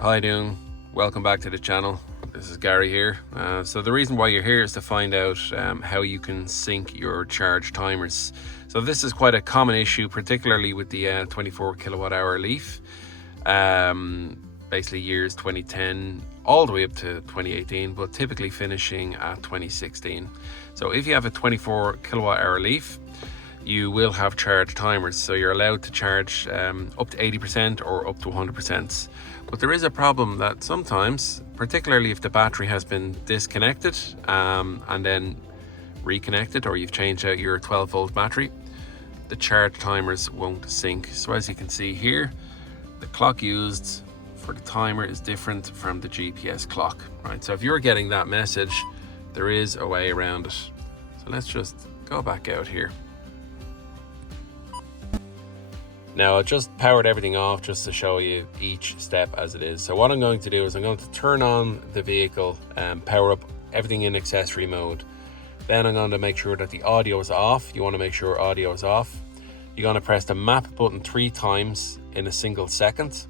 Hi doing, welcome back to the channel. This is Gary here. So the reason why you're here is to find out how you can sync your charge timers. So this is quite a common issue, particularly with the 24 kilowatt hour Leaf. Basically years 2010 all the way up to 2018, but typically finishing at 2016. So if you have a 24 kilowatt hour Leaf, you will have charge timers. So you're allowed to charge up to 80% or up to 100%. But there is a problem that sometimes, particularly if the battery has been disconnected and then reconnected, or you've changed out your 12 volt battery, the charge timers won't sync. So as you can see here, the clock used for the timer is different from the GPS clock, right? So if you're getting that message, there is a way around it. So let's just go back out here. Now I just powered everything off just to show you each step as it is. So what I'm going to do is I'm going to turn on the vehicle and power up everything in accessory mode. Then I'm going to make sure that the audio is off. You want to make sure audio is off. You're going to press the map button 3 times in a single second.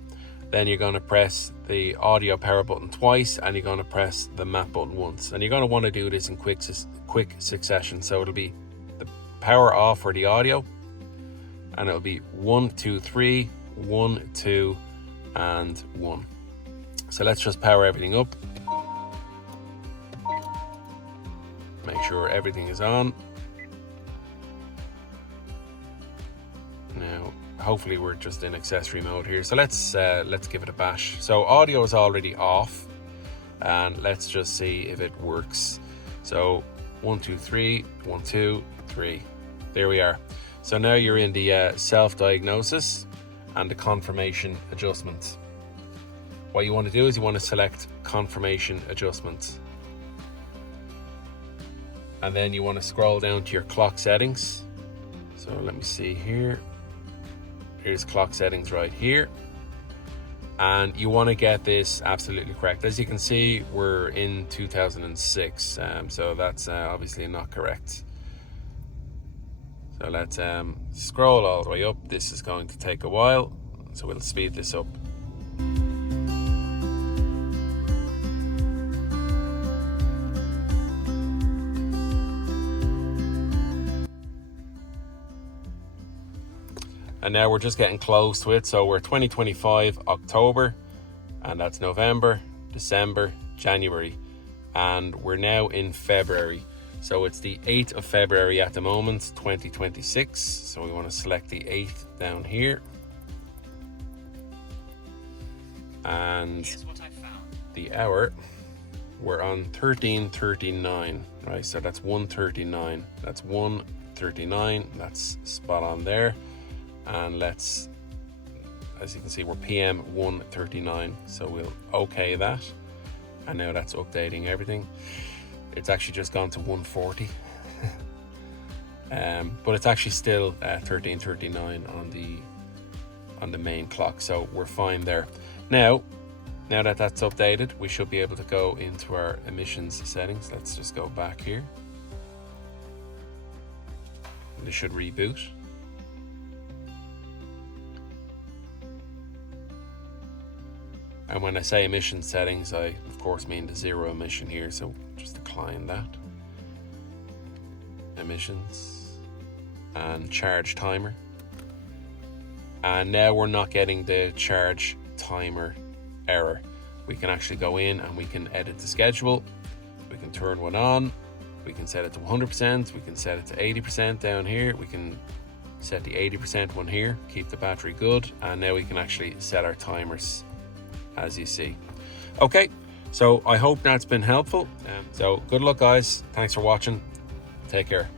Then you're going to press the audio power button twice, and you're going to press the map button once. And you're going to want to do this in quick succession. So it'll be the power off for the audio, and it'll be 1, 2, 3, 1, 2, and 1. So let's just power everything up. Make sure everything is on. Now, hopefully we're just in accessory mode here. So let's give it a bash. So audio is already off, and let's just see if it works. So 1, 2, 3, 1, 2, 3. There we are. So now you're in the self-diagnosis and the confirmation adjustment. What you want to do is you want to select confirmation adjustment. And then you want to scroll down to your clock settings. So let me see here. Here's clock settings right here. And you want to get this absolutely correct. As you can see, we're in 2006. So that's obviously not correct. So let's scroll all the way up. This is going to take a while, so we'll speed this up. And now we're just getting close to it. So we're 2025 October, and that's November, December, January, and we're now in February. So it's the 8th of February at the moment, 2026. So we want to select the 8th down here. And the hour, we're on 13:39, right? So that's 1:39. That's 1:39. That's spot on there. And let's, as you can see, we're PM 1:39. So we'll okay that. And now that's updating everything. It's actually just gone to 1:40, but it's actually still 13:39 on the main clock, so we're fine there. Now that that's updated, we should be able to go into our emissions settings. Let's just go back here. This should reboot. And when I say emission settings, I of course mean the 0 emission here, so just decline that. Emissions and charge timer. And now we're not getting the charge timer error. We can actually go in and we can edit the schedule. We can turn one on. We can set it to 100%. We can set it to 80% down here. We can set the 80% one here, keep the battery good. And now we can actually set our timers, as you see. Okay, so I hope that's been helpful. So good luck, guys. Thanks for watching. Take care.